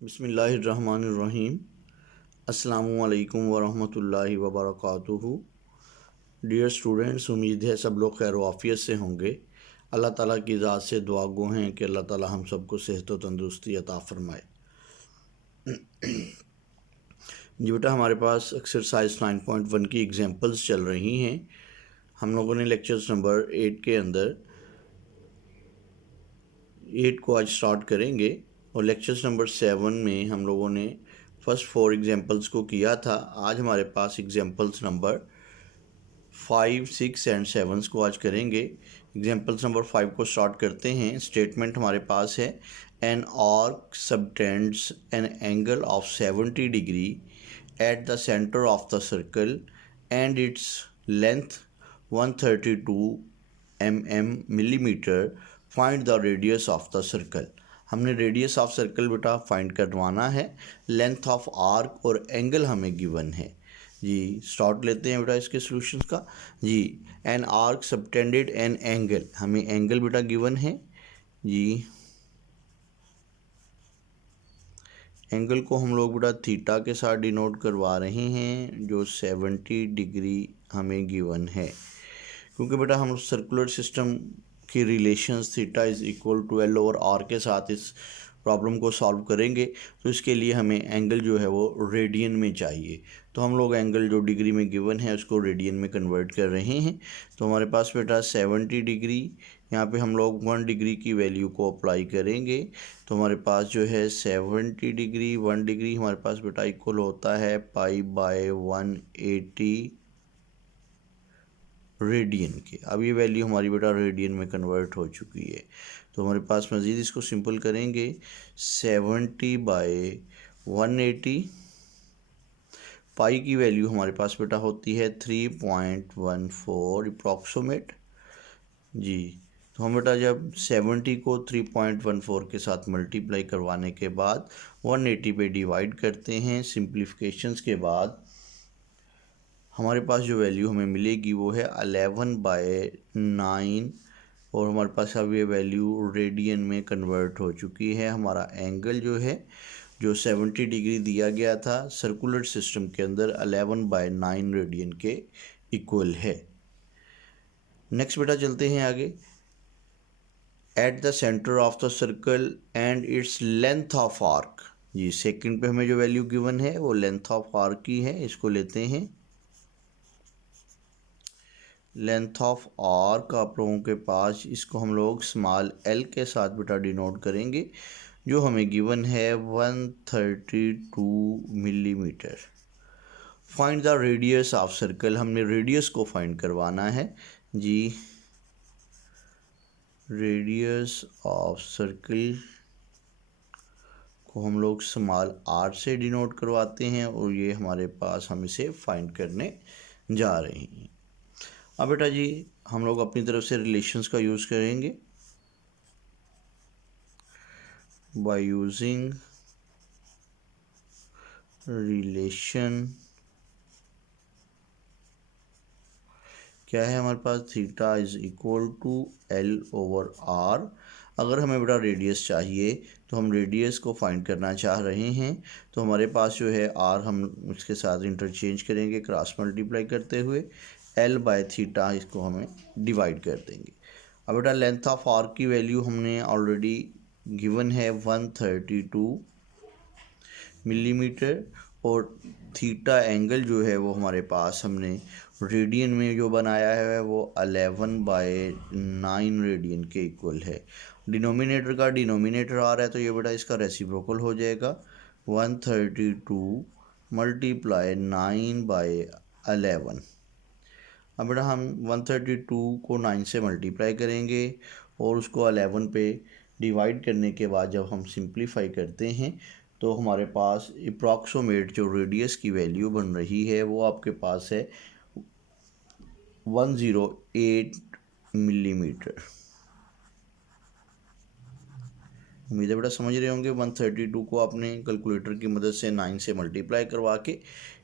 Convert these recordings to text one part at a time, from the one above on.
बिस्मिल्लाहिर्रहमानिर्रहीम। अस्सलामुअलैकुम वरहमतुल्लाहि वबरकातुहू। डियर स्टूडेंट्स, उम्मीद है सब लोग खैर वाफ़ियत से होंगे। अल्लाह ताला की ज़ात से दुआ गो हैं कि अल्लाह ताला हम सबको सेहत व तंदुरुस्ती अता फ़रमाए। जी बेटा, हमारे पास एक्सरसाइज 9.1 की एग्जांपल्स चल रही हैं। हम लोगों ने लेक्चर्स नंबर 8 के अंदर 8 को आज स्टार्ट करेंगे और लेक्चर्स नंबर 7 में हम लोगों ने फर्स्ट 4 एग्जांपल्स को किया था। आज हमारे पास एग्जांपल्स नंबर 5, 6 एंड 7 को आज करेंगे। एग्जांपल्स नंबर 5 को स्टार्ट करते हैं। स्टेटमेंट हमारे पास है, an arc subtends an angle of 70 degree at the centre of the circle and its length 132 millimetre. Find the radius of the circle. हमने रेडियस ऑफ सर्कल बेटा फाइंड करवाना है। लेंथ ऑफ आर्क और angle हमें given है। जी start लेते हैं बेटा इसके सॉल्यूशंस का। जी, an arc subtended an angle, हमें एंगल बेटा गिवन है। जी एंगल को हम लोग बेटा थीटा के साथ डिनोट करवा रहे हैं, जो 70 डिग्री हमें गिवन है। क्योंकि बेटा हम सर्कुलर सिस्टम की relations theta is equal to L over R के साथ इस प्रॉब्लम को सॉल्व करेंगे, तो इसके लिए हमें एंगल जो है वो रेडियन में चाहिए। तो हम लोग एंगल जो डिग्री में गिवन है उसको रेडियन में कन्वर्ट कर रहे हैं। तो हमारे पास बेटा 70 डिग्री, यहाँ पे हम लोग 1 डिग्री की वैल्यू को अप्लाई करेंगे। तो हमारे पास जो है 70 डिग्री 1 डिग्री हमारे पास बेटा इक्वल होता है π/180 रेडियन के। अब ये वैल्यू हमारी बेटा रेडियन में कन्वर्ट हो चुकी है। तो हमारे पास मज़ीद इसको सिंपल करेंगे, 70/180, पाई की वैल्यू हमारे पास बेटा होती है 3.14 अप्रॉक्सीमेट। जी तो हम बेटा जब 70 को 3.14 के साथ मल्टीप्लाई करवाने के बाद 180 पे डिवाइड करते हैं, सिंप्लीफिकेशंस के बाद हमारे पास जो वैल्यू हमें मिलेगी वो है 11/9 और हमारे पास अब ये वैल्यू रेडियन में कन्वर्ट हो चुकी है। हमारा एंगल जो है जो 70 डिग्री दिया गया था सर्कुलर सिस्टम के अंदर 11/9 रेडियन के इक्वल है। नेक्स्ट बेटा चलते हैं आगे। At the centre of the circle and its length of arc. जी सेकंड पे हमें जो वैल्यू गिवन है वो लेंथ ऑफ आर्क की है, इसको लेते हैं। लेंथ ऑफ आर्क आप लोगों के पास इसको हम लोग स्मॉल एल के साथ बेटा डिनोट करेंगे, जो हमें गिवन है 132 millimetre. Find the radius of circle, हमने रेडियस को फाइंड करवाना है। जी रेडियस ऑफ सर्कल को हम लोग स्मॉल आर से डिनोट करवाते हैं और ये हमारे पास हम इसे फाइंड करने जा रहे हैं। अब बेटा जी हम लोग अपनी तरफ से रिलेशंस का यूज़ करेंगे। बाय यूजिंग रिलेशन, क्या है हमारे पास, theta is equal to L over R. अगर हमें बेटा रेडियस चाहिए तो हम रेडियस को फाइंड करना चाह रहे हैं, तो हमारे पास जो है आर हम उसके साथ इंटरचेंज करेंगे क्रॉस मल्टीप्लाई करते हुए, L/थीटा इसको हमें डिवाइड कर देंगे। अब बेटा लेंथ ऑफ आर्क की वैल्यू हमने ऑलरेडी गिवन है 132 मिलीमीटर और थीटा एंगल जो है वो हमारे पास हमने रेडियन में जो बनाया है वो 11/9 रेडियन के इक्वल है। डिनोमिनेटर का डिनोमिनेटर आ रहा है तो ये बेटा इसका रेसिप्रोकल हो जाएगा, 132 × 9/11। अब बेटा हम 132 को 9 से मल्टीप्लाई करेंगे और उसको 11 पे डिवाइड करने के बाद जब हम सिंप्लीफाई करते हैं तो हमारे पास अप्रॉक्सीमेट जो रेडियस की वैल्यू बन रही है वो आपके पास है 108 मिलीमीटर। उम्मीद है बेटा समझ रहे होंगे। 132 को आपने कैलकुलेटर की मदद से 9 से मल्टीप्लाई करवा के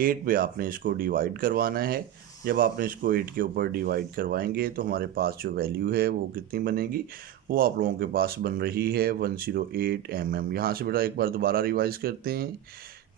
8 पे आपने इसको डिवाइड करवाना है। जब आपने इसको 8 के ऊपर डिवाइड करवाएंगे तो हमारे पास जो वैल्यू है वो कितनी बनेगी, वो आप लोगों के पास बन रही है 108 mm। यहाँ से बेटा एक बार दोबारा रिवाइज करते हैं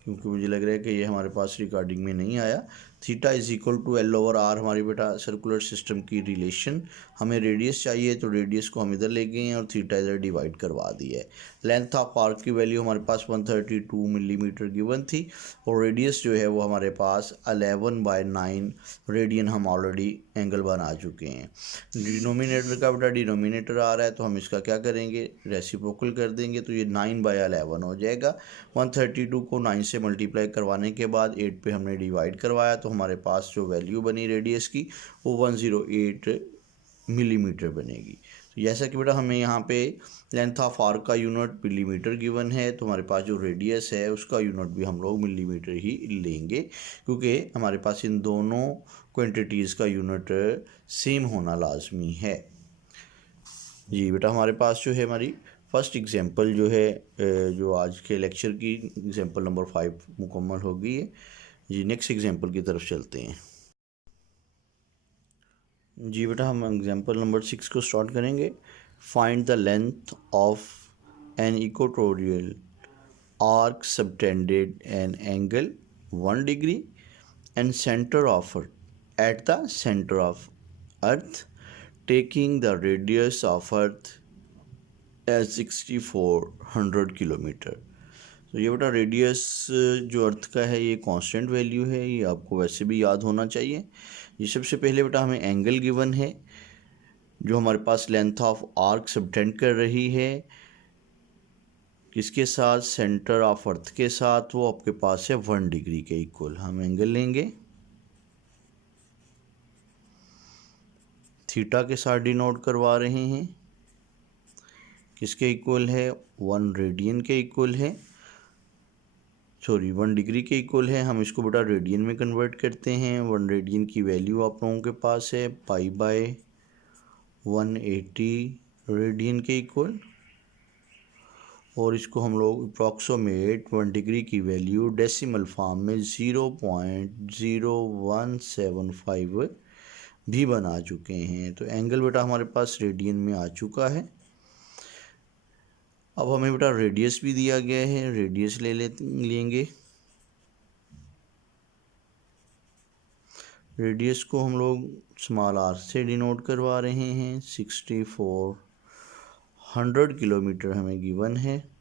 क्योंकि मुझे लग रहा है कि ये हमारे पास रिकॉर्डिंग में नहीं आया। Theta is equal to L/R हमारी बेटा सर्कुलर सिस्टम की रिलेशन। हमें रेडियस चाहिए तो रेडियस को हम इधर ले गए हैं और थीटा इधर डिवाइड करवा दिया है। लेंथ ऑफ आर्क की वैल्यू हमारे पास 132 मिलीमीटर गिवन थी और रेडियस जो है वो हमारे पास 11/9 रेडियन हम ऑलरेडी एंगल बना चुके हैं। डिनोमिनेटर का बेटा डिनोमिनेटर आ रहा है तो हम इसका क्या करेंगे, रेसिप्रोकल कर देंगे तो ये 9/11 हो जाएगा। 132 को 9 से मल्टीप्लाई करवाने के बाद 8 पे हमने डिवाइड करवाया तो हमारे पास जो वैल्यू बनी रेडियस की वो 108 मिलीमीटर बनेगी। तो जैसा कि बेटा हमें यहाँ पे लेंथ ऑफ आर्क का यूनिट मिलीमीटर गिवन है तो हमारे पास जो रेडियस है उसका यूनिट भी हम लोग मिलीमीटर ही लेंगे क्योंकि हमारे पास इन दोनों क्वांटिटीज़ का यूनिट सेम होना लाजमी है। जी बेटा हमारे पास जो है हमारी फर्स्ट एग्जांपल जो है जो आज के लेक्चर की एग्जांपल नंबर 5 मुकम्मल हो गई है। जी नेक्स्ट एग्जांपल की तरफ चलते हैं। जी बेटा हम एग्जांपल नंबर 6 को स्टार्ट करेंगे। Find the length of an equatorial arc subtended an angle 1 degree and centre of at the centre of earth taking the radius of earth as 6400 kilometre. तो ये बेटा रेडियस जो अर्थ का है ये कांस्टेंट वैल्यू है, ये आपको वैसे भी याद होना चाहिए। ये सबसे पहले बेटा हमें एंगल गिवन है जो हमारे पास लेंथ ऑफ आर्क सबटेंड कर रही है किसके साथ, सेंटर ऑफ अर्थ के साथ, वो आपके पास है 1 डिग्री के इक्वल। हम एंगल लेंगे थीटा के साथ डिनोट करवा रहे हैं, किसके इक्वल है 1 रेडियन के इक्वल है, सॉरी 1 डिग्री के इक्वल है। हम इसको बेटा रेडियन में कन्वर्ट करते हैं। 1 रेडियन की वैल्यू आप लोगों के पास है π/180 रेडियन के इक्वल और इसको हम लोग अप्रॉक्सीमेट 1 डिग्री की वैल्यू डेसिमल फॉर्म में 0.0175 भी बना चुके हैं। तो एंगल बेटा हमारे पास रेडियन में आ चुका है। अब हमें बेटा रेडियस भी दिया गया है, रेडियस लेंगे। रेडियस को हम लोग स्मॉल आर से डिनोट करवा रहे हैं। 6400 किलोमीटर हमें गिवन है।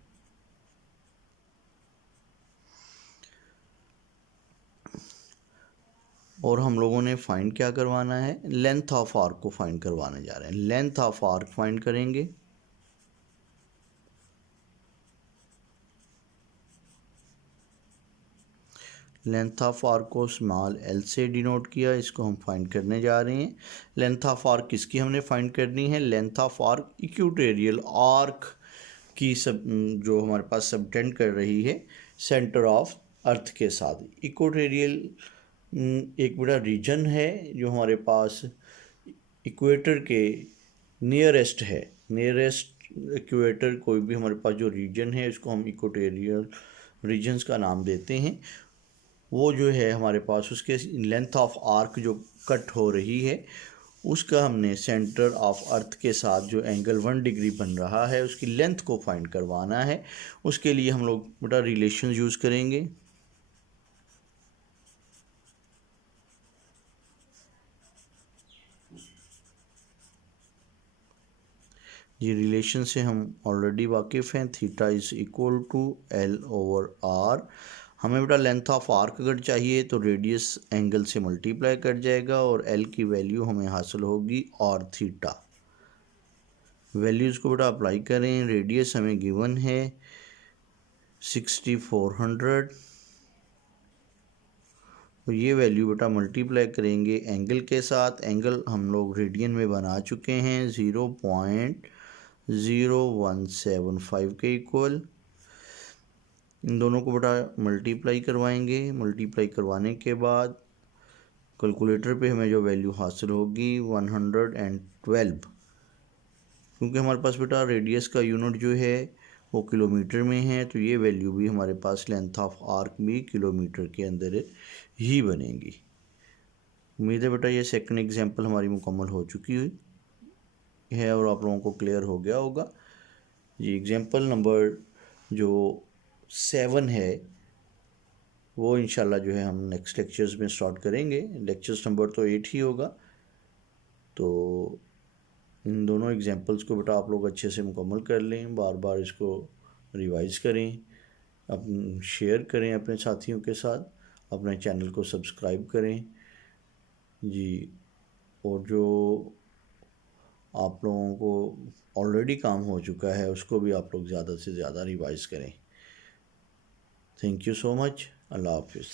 और हम लोगों ने फाइंड क्या करवाना है, लेंथ ऑफ आर्क को फाइंड करवाने जा रहे हैं। लेंथ ऑफ आर्क फाइंड करेंगे। लेंथ ऑफ आर्क को स्मॉल एल से डिनोट किया, इसको हम फाइंड करने जा रहे हैं। लेंथ ऑफ आर्क किसकी हमने फाइंड करनी है, length of arc equatorial arc की जो हमारे पास सबटेंड कर रही है सेंटर ऑफ अर्थ के साथ। इक्वेटोरियल एक बड़ा रीजन है जो हमारे पास इक्वेटर के नियरेस्ट है। नियरेस्ट इक्वेटर कोई भी हमारे पास जो रीजन है इसको हम इक्वेटोरियल रीजन्स का नाम देते हैं। वो जो है हमारे पास उसके लेंथ ऑफ आर्क जो कट हो रही है उसका हमने सेंटर ऑफ अर्थ के साथ जो एंगल 1 डिग्री बन रहा है उसकी लेंथ को फाइंड करवाना है। उसके लिए हम लोग बेटा रिलेशन यूज़ करेंगे। ये रिलेशन से हम ऑलरेडी वाकिफ़ हैं। Theta is equal to L/R। हमें बेटा लेंथ ऑफ आर्क अगर चाहिए तो रेडियस एंगल से मल्टीप्लाई कर जाएगा और L की वैल्यू हमें हासिल होगी और थीटा। वैल्यूज़ को बेटा अप्लाई करें। रेडियस हमें गिवन है 6400 और ये वैल्यू बेटा मल्टीप्लाई करेंगे एंगल के साथ। एंगल हम लोग रेडियन में बना चुके हैं 0.0175 के इक्वल। इन दोनों को बेटा मल्टीप्लाई करवाएंगे। मल्टीप्लाई करवाने के बाद कैलकुलेटर पे हमें जो वैल्यू हासिल होगी 112, क्योंकि हमारे पास बेटा रेडियस का यूनिट जो है वो किलोमीटर में है तो ये वैल्यू भी हमारे पास लेंथ ऑफ आर्क भी किलोमीटर के अंदर ही बनेगी। उम्मीद है बेटा ये सेकंड एग्जांपल हमारी मुकम्मल हो चुकी हुई है और आप लोगों को क्लियर हो गया होगा। जी एग्जांपल नंबर जो 7 है वो इंशाल्लाह जो है हम नेक्स्ट लेक्चर्स में स्टार्ट करेंगे। लेक्चर्स नंबर तो 8 ही होगा, तो इन दोनों एग्जांपल्स को बेटा आप लोग अच्छे से मुकम्मल कर लें, बार बार इसको रिवाइज करें, अपन शेयर करें अपने साथियों के साथ, अपने चैनल को सब्सक्राइब करें जी। और जो आप लोगों को ऑलरेडी काम हो चुका है उसको भी आप लोग ज़्यादा से ज़्यादा रिवाइज करें। Thank you so much. अल्लाह हाफिज़।